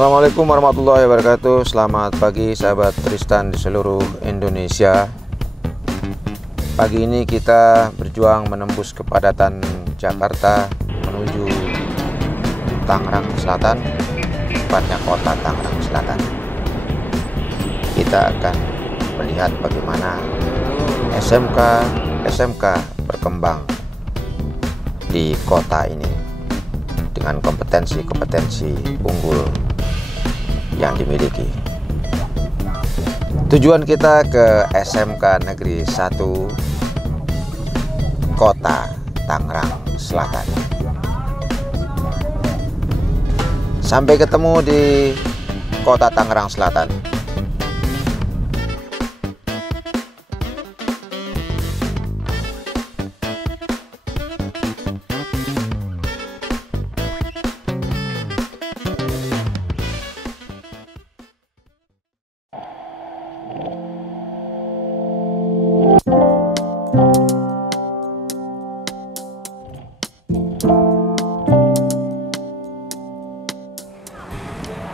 Assalamualaikum warahmatullahi wabarakatuh. Selamat pagi sahabat Tristan di seluruh Indonesia. Pagi ini kita berjuang menembus kepadatan Jakarta menuju Tangerang Selatan, tepatnya kota Tangerang Selatan. Kita akan melihat bagaimana SMK berkembang di kota ini dengan kompetensi-kompetensi unggul yang dimiliki. Tujuan kita ke SMK Negeri 1 Kota Tangerang Selatan. Sampai ketemu di Kota Tangerang Selatan.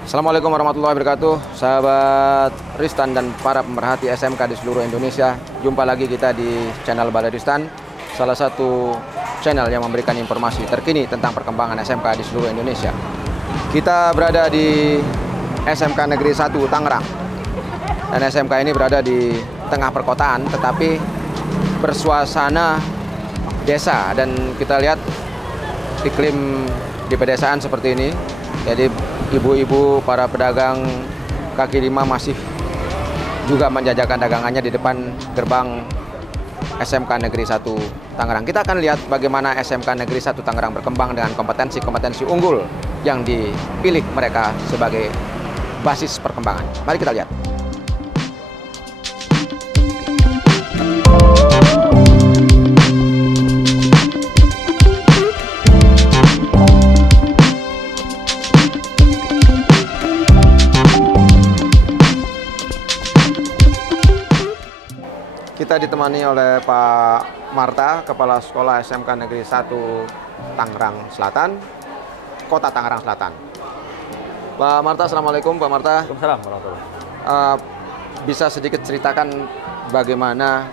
Assalamualaikum warahmatullahi wabarakatuh, sahabat Tristan dan para pemerhati SMK di seluruh Indonesia. Jumpa lagi kita di channel Balai Tristan, salah satu channel yang memberikan informasi terkini tentang perkembangan SMK di seluruh Indonesia. Kita berada di SMK Negeri 1 Tangerang, dan SMK ini berada di tengah perkotaan tetapi bersuasana desa, dan kita lihat iklim di pedesaan seperti ini. Jadi ibu-ibu para pedagang kaki lima masih juga menjajakan dagangannya di depan gerbang SMK Negeri 1 Tangerang. Kita akan lihat bagaimana SMK Negeri 1 Tangerang berkembang dengan kompetensi-kompetensi unggul yang dipilih mereka sebagai basis perkembangan. Mari kita lihat. Kita ditemani oleh Pak Marta, Kepala Sekolah SMK Negeri 1 Tangerang Selatan, Kota Tangerang Selatan. Pak Marta, Assalamualaikum Pak Marta. Waalaikumsalam warahmatullahi. Bisa sedikit ceritakan bagaimana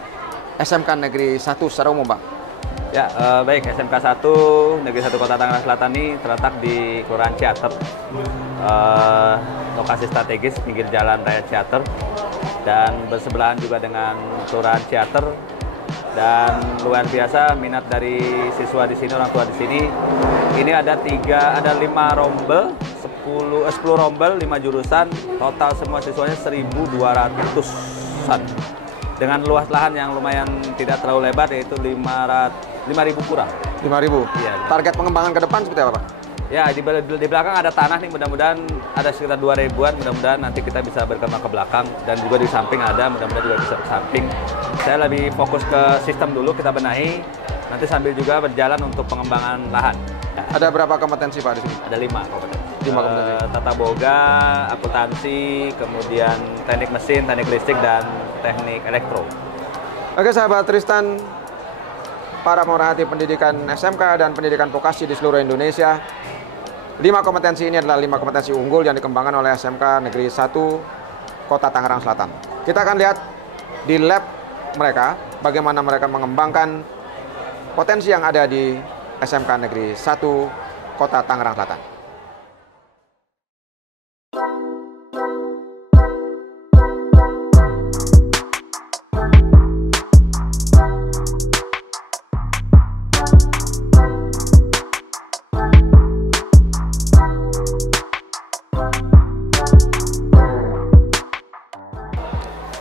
SMK Negeri 1 secara umum, Pak? Ya, baik. SMK 1 Negeri 1 Kota Tangerang Selatan ini terletak di Kelurahan Ciater, lokasi strategis pinggir jalan raya Ciater, dan bersebelahan juga dengan Kelurahan Ciater. Dan luar biasa minat dari siswa di sini, orang tua di sini. Ini ada 5 rombel, 10 rombel, 5 jurusan, total semua siswanya 1.200-an. Dengan luas lahan yang lumayan tidak terlalu lebar, yaitu 5.000 kurang. 5.000? Iya. Target pengembangan ke depan seperti apa, Pak? Ya, di belakang ada tanah nih, mudah-mudahan ada sekitar 2.000-an, mudah-mudahan nanti kita bisa berkembang ke belakang, dan juga di samping ada, mudah-mudahan juga bisa ke samping. Saya lebih fokus ke sistem dulu, kita benahi, nanti sambil juga berjalan untuk pengembangan lahan. Ya. Ada berapa kompetensi, Pak, di sini? Ada 5 kompetensi. 5 kompetensi. Tata boga, akuntansi, kemudian teknik mesin, teknik listrik, dan teknik elektro. Oke, sahabat Tristan, para pemerhati pendidikan SMK dan pendidikan vokasi di seluruh Indonesia, 5 kompetensi ini adalah 5 kompetensi unggul yang dikembangkan oleh SMK Negeri 1 Kota Tangerang Selatan. Kita akan lihat di lab mereka bagaimana mereka mengembangkan potensi yang ada di SMK Negeri 1 Kota Tangerang Selatan.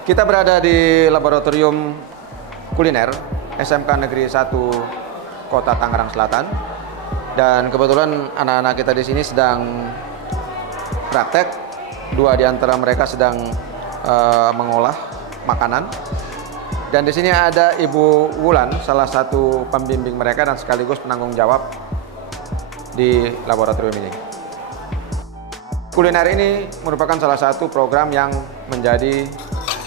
Kita berada di laboratorium kuliner SMK Negeri 1 Kota Tangerang Selatan, dan kebetulan anak-anak kita di sini sedang praktek. 2 di antara mereka sedang mengolah makanan, dan di sini ada Ibu Wulan, salah satu pembimbing mereka dan sekaligus penanggung jawab di laboratorium ini. Kuliner ini merupakan salah satu program yang menjadi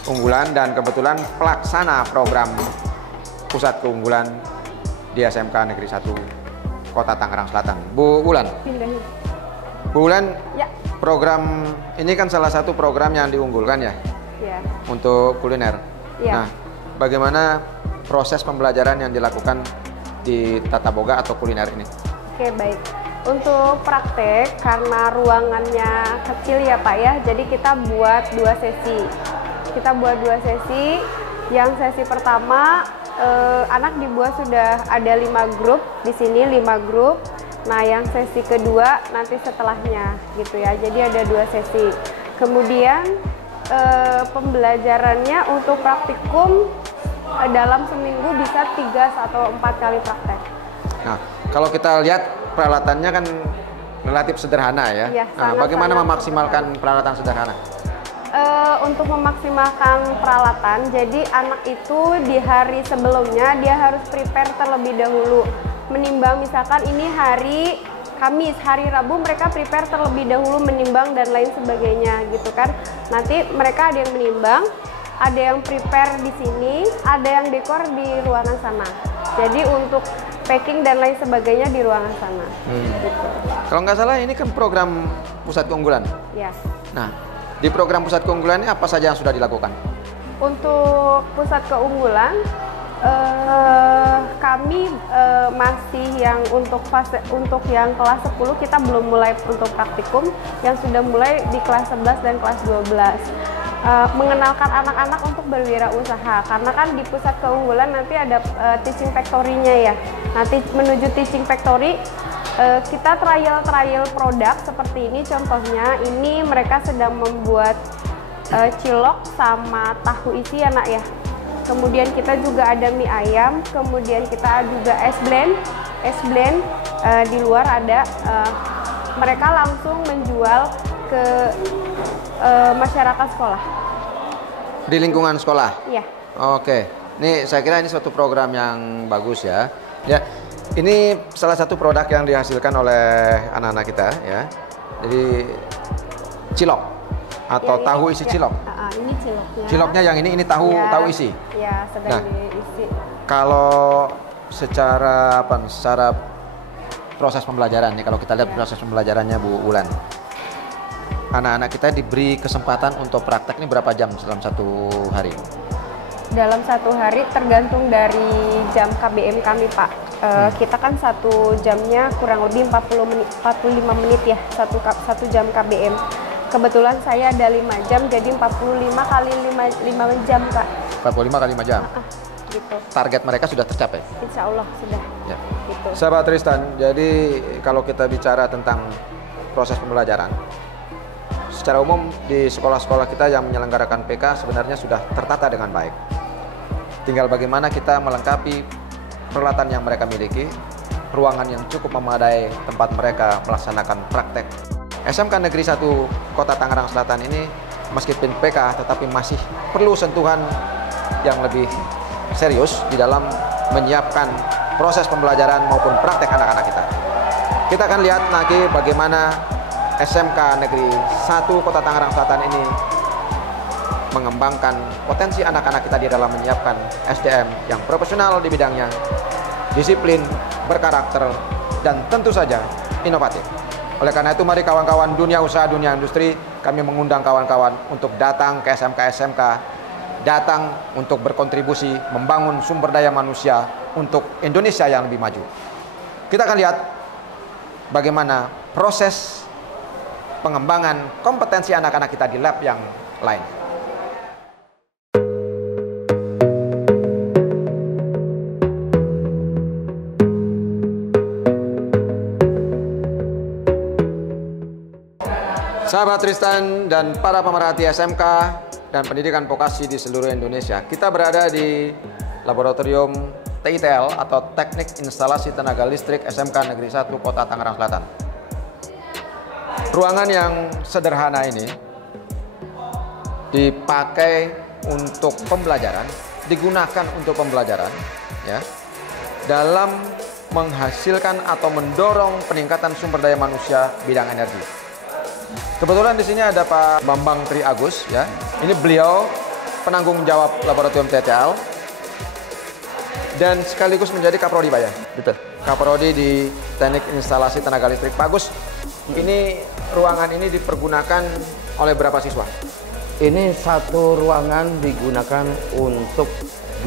unggulan dan kebetulan pelaksana program pusat keunggulan di SMK Negeri 1 Kota Tangerang Selatan. Bu Wulan. Bu Wulan, ya. program ini kan salah satu program yang diunggulkan ya, Ya. untuk kuliner. Ya. Nah, bagaimana proses pembelajaran yang dilakukan di Tata Boga atau kuliner ini? Oke, baik. Untuk praktek, karena ruangannya kecil ya Pak ya, jadi kita buat 2 sesi. Yang sesi pertama, anak dibuat sudah ada 5 grup, di sini 5 grup. Nah, yang sesi kedua nanti setelahnya gitu ya, jadi ada 2 sesi. Kemudian pembelajarannya untuk praktikum dalam seminggu bisa 3 atau 4 kali praktek. Nah, kalau kita lihat peralatannya kan relatif sederhana ya. Iya, Nah, bagaimana sangat memaksimalkan peralatan sederhana? Untuk memaksimalkan peralatan, jadi anak itu di hari sebelumnya dia harus prepare terlebih dahulu. Menimbang misalkan ini hari Kamis, hari Rabu mereka prepare terlebih dahulu menimbang dan lain sebagainya gitu kan. Nanti mereka ada yang menimbang, ada yang prepare di sini, ada yang dekor di ruangan sana. Jadi untuk packing dan lain sebagainya di ruangan sana. Gitu. Kalau nggak salah ini kan program pusat keunggulan. Ya. Nah, di program pusat keunggulan ini apa saja yang sudah dilakukan? Untuk pusat keunggulan, kami masih yang untuk yang kelas 10 kita belum mulai untuk praktikum, yang sudah mulai di kelas 11 dan kelas 12. Mengenalkan anak-anak untuk berwirausaha, karena kan di pusat keunggulan nanti ada teaching factory-nya ya. Nanti menuju teaching factory, kita trial produk seperti ini. Contohnya ini mereka sedang membuat cilok sama tahu isi ya nak ya. Kemudian kita juga ada mie ayam, kemudian kita juga es blend di luar ada. Mereka langsung menjual ke masyarakat sekolah. Di lingkungan sekolah? Iya. Oke, ini saya kira ini suatu program yang bagus ya. Ya, ini salah satu produk yang dihasilkan oleh anak-anak kita ya. Jadi cilok atau Ya, tahu isi cilok. Ini ciloknya. Ciloknya yang ini tahu Ya, tahu isi. Ya, sedang Nah, diisi. Kalau secara secara proses pembelajaran nih, kalau kita lihat proses pembelajarannya Bu Ulan, anak-anak kita diberi kesempatan untuk praktek ini berapa jam dalam satu hari? Dalam satu hari tergantung dari jam KBM kami Pak. Kita kan 1 jamnya kurang lebih 45 menit ya, satu jam KBM. Kebetulan saya ada 5 jam, jadi 45 kali 5 jam Kak. 45 kali 5 jam. Gitu. Target mereka sudah tercapai? Insya Allah sudah. Ya. Gitu. Sahabat Tristan, jadi kalau kita bicara tentang proses pembelajaran, secara umum di sekolah-sekolah kita yang menyelenggarakan PK sebenarnya sudah tertata dengan baik. Tinggal bagaimana kita melengkapi peralatan yang mereka miliki, ruangan yang cukup memadai tempat mereka melaksanakan praktek. SMK Negeri 1 Kota Tangerang Selatan ini meskipun PK tetapi masih perlu sentuhan yang lebih serius di dalam menyiapkan proses pembelajaran maupun praktek anak-anak kita. Kita akan lihat nanti bagaimana SMK Negeri 1 Kota Tangerang Selatan ini mengembangkan potensi anak-anak kita di dalam menyiapkan SDM yang profesional di bidangnya, disiplin, berkarakter, dan tentu saja inovatif. Oleh karena itu, mari kawan-kawan dunia usaha, dunia industri, kami mengundang kawan-kawan untuk datang ke SMK-SMK, datang untuk berkontribusi membangun sumber daya manusia untuk Indonesia yang lebih maju. Kita akan lihat bagaimana proses pengembangan kompetensi anak-anak kita di lab yang lain. Sahabat Tristan dan para pemerhati SMK dan pendidikan vokasi di seluruh Indonesia, kita berada di Laboratorium TITL atau Teknik Instalasi Tenaga Listrik SMK Negeri 1 Kota Tangerang Selatan. Ruangan yang sederhana ini dipakai untuk pembelajaran, digunakan untuk pembelajaran ya, dalam menghasilkan atau mendorong peningkatan sumber daya manusia bidang energi. Kebetulan di sini ada Pak Bambang Tri Agus ya. Ini beliau penanggung jawab Laboratorium TTL dan sekaligus menjadi Kaprodi Pak ya. Betul. Kaprodi di Teknik Instalasi Tenaga Listrik. Pak Agus, Ini ruangan ini dipergunakan oleh berapa siswa? Ini satu ruangan digunakan untuk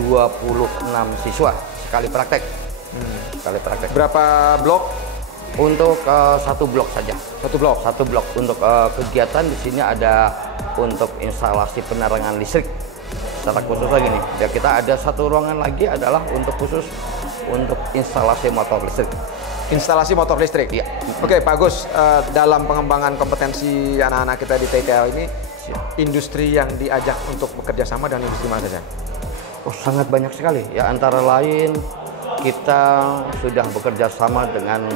26 siswa sekali praktek. Sekali praktek. Berapa blok? Untuk satu blok saja. Satu blok. Satu blok. Untuk kegiatan di sini ada untuk instalasi penerangan listrik. Secara khusus lagi nih. Ya, kita ada satu ruangan lagi adalah untuk khusus untuk instalasi motor listrik. Instalasi motor listrik. Iya. Oke, Pak Agus, dalam pengembangan kompetensi anak-anak kita di TTL ini, industri yang diajak untuk bekerja sama dan industri mana saja? Oh, sangat banyak sekali. Ya, antara lain kita sudah bekerja sama dengan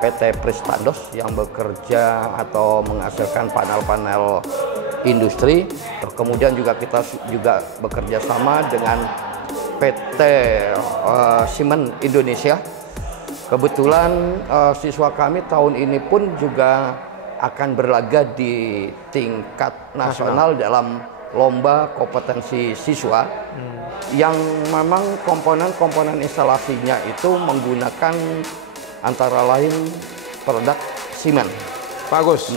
PT Pristandos yang bekerja atau menghasilkan panel-panel industri. Kemudian juga kita juga bekerja sama dengan PT Siemens Indonesia. Kebetulan siswa kami tahun ini pun juga akan berlaga di tingkat nasional dalam lomba kompetensi siswa yang memang komponen-komponen instalasinya itu menggunakan antara lain produk Siemens. Pak Agus,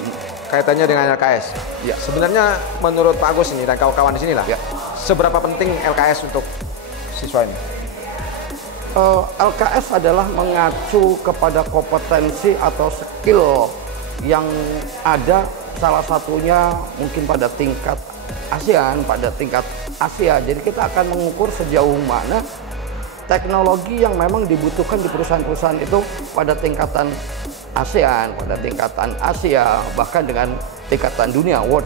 kaitannya dengan LKS. Ya. Sebenarnya menurut Pak Agus ini dan kawan-kawan di sini lah, Ya. seberapa penting LKS untuk siswa ini? LKS adalah mengacu kepada kompetensi atau skill yang ada, salah satunya mungkin pada tingkat ASEAN, pada tingkat Asia. Jadi kita akan mengukur sejauh mana teknologi yang memang dibutuhkan di perusahaan-perusahaan itu pada tingkatan ASEAN, pada tingkatan Asia, bahkan dengan tingkatan dunia, world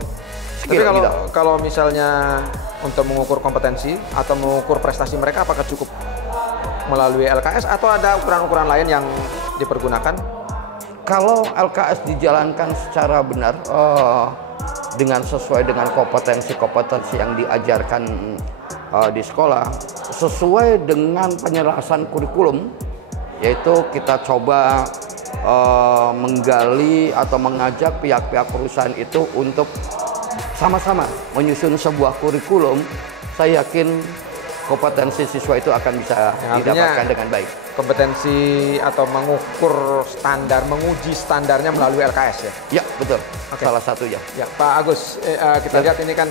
Tapi skill. kalau misalnya untuk mengukur kompetensi atau mengukur prestasi mereka, apakah cukup melalui LKS atau ada ukuran-ukuran lain yang dipergunakan? Kalau LKS dijalankan secara benar, dengan sesuai dengan kompetensi-kompetensi yang diajarkan di sekolah, sesuai dengan penjelasan kurikulum, yaitu kita coba menggali atau mengajak pihak-pihak perusahaan itu untuk sama-sama menyusun sebuah kurikulum. Saya yakin kompetensi siswa itu akan bisa didapatkan dengan baik. Kompetensi atau mengukur standar, menguji standarnya melalui LKS ya? Ya, betul. Oke. Salah satunya. Ya, Pak Agus, kita lihat ini kan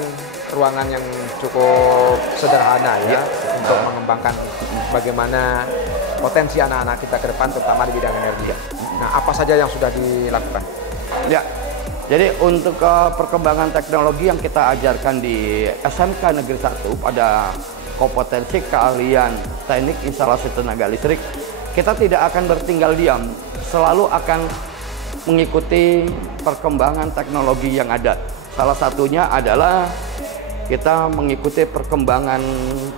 ruangan yang cukup sederhana ya, untuk mengembangkan bagaimana potensi anak-anak kita ke depan, terutama di bidang energi. Nah, apa saja yang sudah dilakukan? Ya, jadi untuk perkembangan teknologi yang kita ajarkan di SMK Negeri 1 pada kompetensi keahlian teknik instalasi tenaga listrik, kita tidak akan bertinggal diam, selalu akan mengikuti perkembangan teknologi yang ada. Salah satunya adalah kita mengikuti perkembangan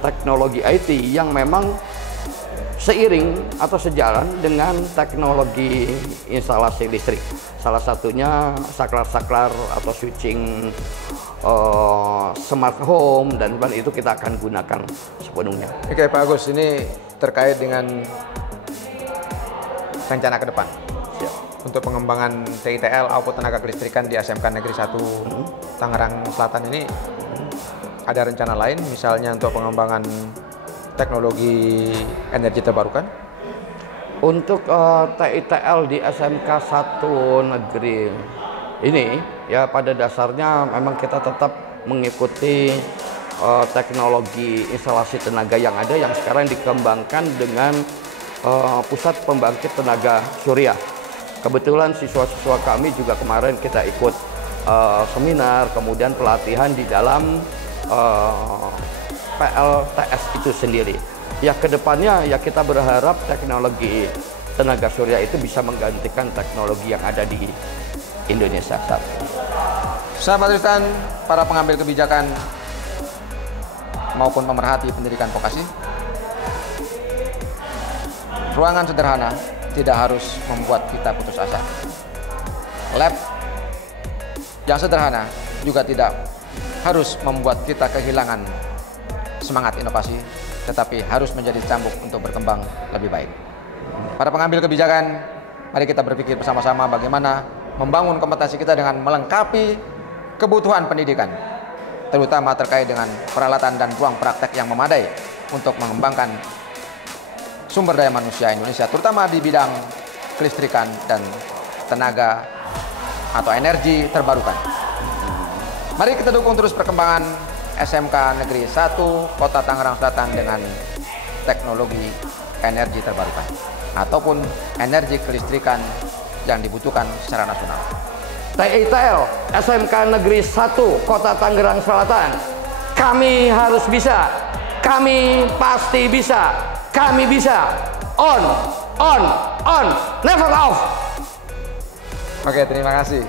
teknologi IT yang memang seiring atau sejalan dengan teknologi instalasi listrik. Salah satunya saklar-saklar atau switching smart home, dan itu kita akan gunakan sepenuhnya. Oke, Pak Agus, ini terkait dengan rencana ke depan. Siap. Untuk pengembangan TITL output tenaga kelistrikan di SMK Negeri 1 Tangerang Selatan ini, ada rencana lain misalnya untuk pengembangan teknologi energi terbarukan? Untuk TITL di SMK 1 Negeri ini, ya pada dasarnya memang kita tetap mengikuti teknologi instalasi tenaga yang ada, yang sekarang dikembangkan dengan pusat pembangkit tenaga surya. Kebetulan siswa-siswa kami juga kemarin kita ikut seminar, kemudian pelatihan di dalam PLTS itu sendiri. Ya, kedepannya ya kita berharap teknologi tenaga surya itu bisa menggantikan teknologi yang ada di Indonesia saat ini. Sahabat Tristan, para pengambil kebijakan maupun pemerhati pendidikan vokasi, ruangan sederhana tidak harus membuat kita putus asa. Lab yang sederhana juga tidak harus membuat kita kehilangan semangat inovasi, tetapi harus menjadi cambuk untuk berkembang lebih baik. Para pengambil kebijakan, mari kita berpikir bersama-sama bagaimana membangun kompetensi kita dengan melengkapi kebutuhan pendidikan, terutama terkait dengan peralatan dan ruang praktek yang memadai untuk mengembangkan sumber daya manusia Indonesia, terutama di bidang kelistrikan dan tenaga atau energi terbarukan. Mari kita dukung terus perkembangan SMK Negeri 1 Kota Tangerang Selatan dengan teknologi energi terbarukan ataupun energi kelistrikan yang dibutuhkan secara nasional. TITL SMK Negeri 1 Kota Tangerang Selatan, kami harus bisa, kami pasti bisa, kami bisa. On, never off. Oke, terima kasih.